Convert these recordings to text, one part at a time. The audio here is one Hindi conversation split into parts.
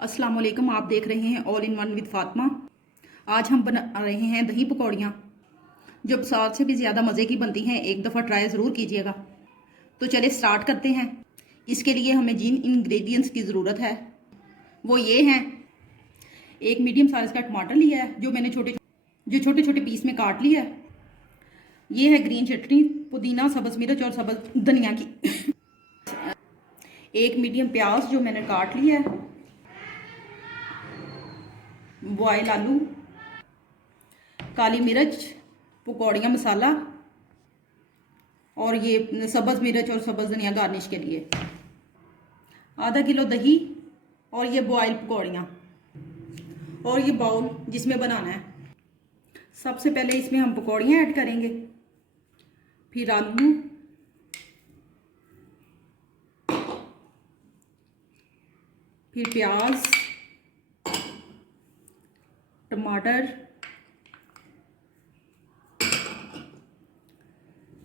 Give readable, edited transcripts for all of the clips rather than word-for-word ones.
अस्सलाम वालेकुम। आप देख रहे हैं all in one with Fatima. आज हम बना रहे हैं दही पकौड़ियाँ, जो बाजार से भी ज़्यादा मज़े की बनती हैं। एक दफ़ा ट्राई ज़रूर कीजिएगा। तो चलिए स्टार्ट करते हैं। इसके लिए हमें जिन इंग्रेडिएंट्स की ज़रूरत है वो ये हैं। एक मीडियम साइज़ का टमाटर लिया है, जो मैंने छोटे छोटे पीस में काट लिया है। ये है ग्रीन चटनी, पुदीना, सब्ज़ मिर्च और सब्ज़ धनिया की। एक मीडियम प्याज जो मैंने काट लिया है, बॉयल आलू, काली मिर्च, पकौड़ियाँ मसाला और ये सब्ज़ मिर्च और सब्ज़ धनिया गार्निश के लिए, आधा किलो दही और ये बॉयल पकौड़ियाँ और ये बाउल जिसमें बनाना है। सबसे पहले इसमें हम पकौड़ियाँ ऐड करेंगे, फिर आलू, फिर प्याज, टमाटर,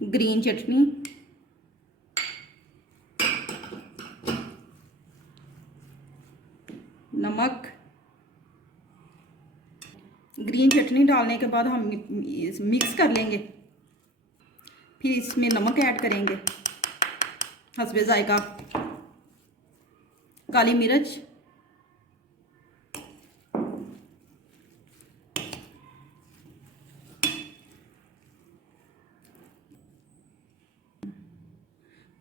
ग्रीन चटनी, नमक। ग्रीन चटनी डालने के बाद हम मिक्स कर लेंगे। फिर इसमें नमक ऐड करेंगे हस्बे जायका, काली मिर्च,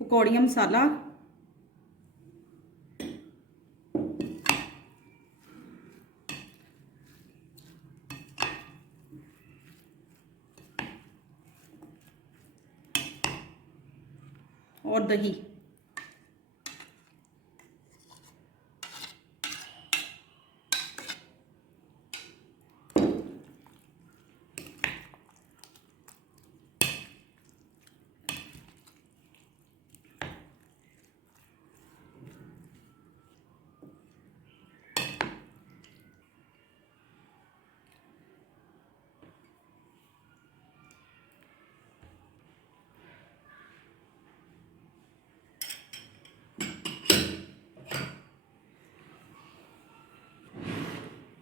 पकौड़ियाँ मसाला और दही।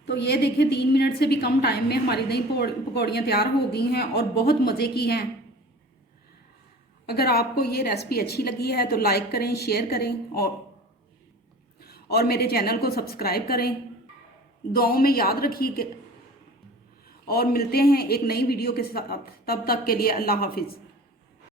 तो ये देखिए 3 मिनट से भी कम टाइम में हमारी दही पकौड़ियाँ तैयार हो गई हैं और बहुत मज़े की हैं। अगर आपको ये रेसिपी अच्छी लगी है तो लाइक करें, शेयर करें और मेरे चैनल को सब्सक्राइब करें। दुआओं में याद रखिए और मिलते हैं एक नई वीडियो के साथ। तब तक के लिए अल्लाह हाफिज़।